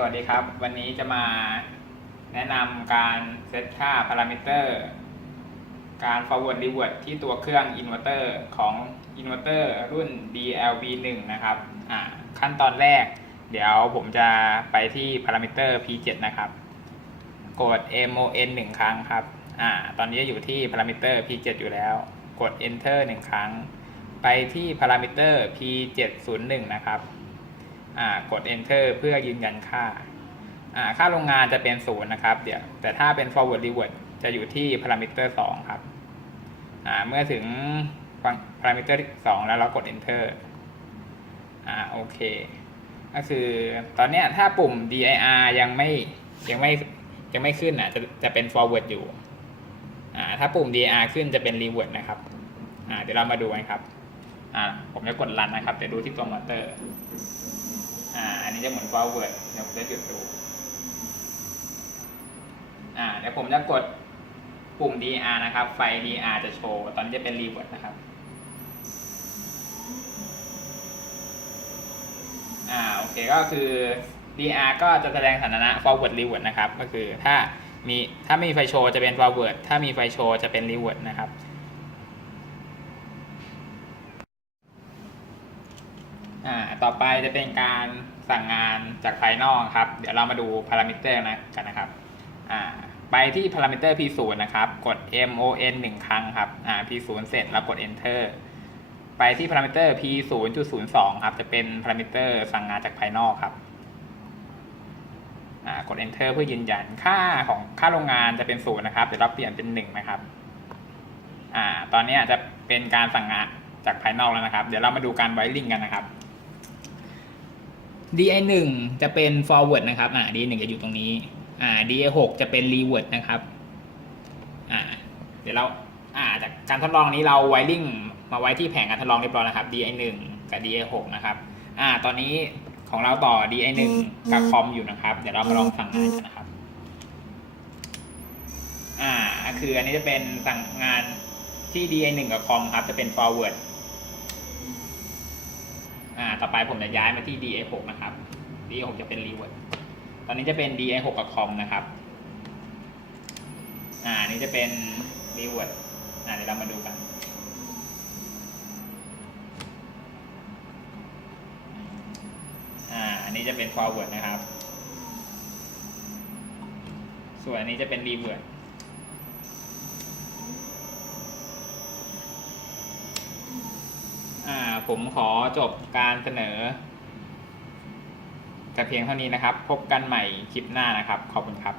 สวัสดีครับ วันนี้จะมาแนะนำการเซตค่าพารามิเตอร์ การ forward revert ที่ตัวเครื่องอินเวอร์เตอร์ของอินเวอร์เตอร์รุ่น DLV1 นะครับขั้นตอนแรก เดี๋ยวผมจะไปที่พารามิเตอร์ P7 นะครับ กด MON หนึ่งครั้งครับอตอนนี้อยู่ที่พารามิเตอร์ P7 อยู่แล้ว กด Enter หนึ่งครั้ง ไปที่พารามิเตอร์ P701 นะครับ กด enter เพื่อยืนยันค่า ค่าโรงงานจะเป็นศูนย์นะครับ เดี๋ยว แต่ถ้าเป็น forward revert จะอยู่ที่ parameter 2ครับ เมื่อถึง parameter 2แล้วเรากด enter อ่าโอเค ก็คือตอนนี้ถ้าปุ่ม dir ยังไม่ยังไม่ยังไม่ขึ้นอะจะจะเป็น forward อยู่อ่าถ้าปุ่ม dir ขึ้นจะเป็น revert นะครับอ่าเดี๋ยวเรามาดูกันครับอ่าผมจะกด run นะครับเดี๋ยวดูที่ตัวมอเตอร์ อ่า อันนี้จะเหมุน forward เดี๋ยวผมจะหยุดดู อ่า เดี๋ยวผมจะกดปุ่ม DR นะครับ ไฟ DR จะโชว์ ตอนนี้จะเป็น revert นะครับ อ่า โอเค ก็คือ DR ก็จะแสดงสถานะ forward revert นะครับ ก็คือถ้ามีถ้าไม่มีไฟโชว์จะเป็น forward ถ้ามีไฟโชว์จะเป็น revert นะครับ อ่าต่อไปจะเป็นการสั่งงานจากภายนอกครับ เดี๋ยวเรามาดูพารามิเตอร์นะกันนะครับอ่าไปที่พารามิเตอร์ P0 นะครับ กด MON หนึ่งครั้งครับอ่า P0 เสร็จแล้วกด Enter ไปที่พารามิเตอร์ P0.02 ครับ จะเป็นพารามิเตอร์สั่งงานจากภายนอกครับกด Enter เพื่อยืนยันค่าของค่าโรงงานจะเป็นศูนย์นะครับ เดี๋ยวเราเปลี่ยนเป็นหนึ่งนะครับอ่าตอนนี้จะเป็นการสั่งงานจากภายนอกแล้วนะครับ เดี๋ยวเรามาดูการไวริงกันนะครับ DI 1จะเป็น forward นะครับอ่า DI 1จะอยู่ตรงนี้อ่า DI 6จะเป็น revert นะครับอ่าเดี๋ยวเราอ่าจากการทดลองนี้เราไวริงมาไว้ที่แผงการทดลองเรียบร้อยนะครับ DI 1กับ DI 6นะครับอ่าตอนนี้ของเราต่อ DI 1กับคอมอยู่นะครับ เดี๋ยวเรามาลองสั่งงานกันนะครับอ่าคืออันนี้จะเป็นสั่งงานที่ DI 1กับคอมครับจะเป็น forward อ่าต่อไปผมจะย้ายมาที่ DA6 นะครับ DA6 จะเป็น revert ตอนนี้จะเป็น DA6 กับคอมนะครับ อ่านี่จะเป็น revert อ่าเดี๋ยวเรามาดูกันอ่าอันนี้จะเป็น forward นะครับ ส่วนอันนี้จะเป็น revert อ่า ผมขอจบการเสนอ แต่เพียงเท่านี้นะครับ พบกันใหม่คลิปหน้านะครับ ขอบคุณครับ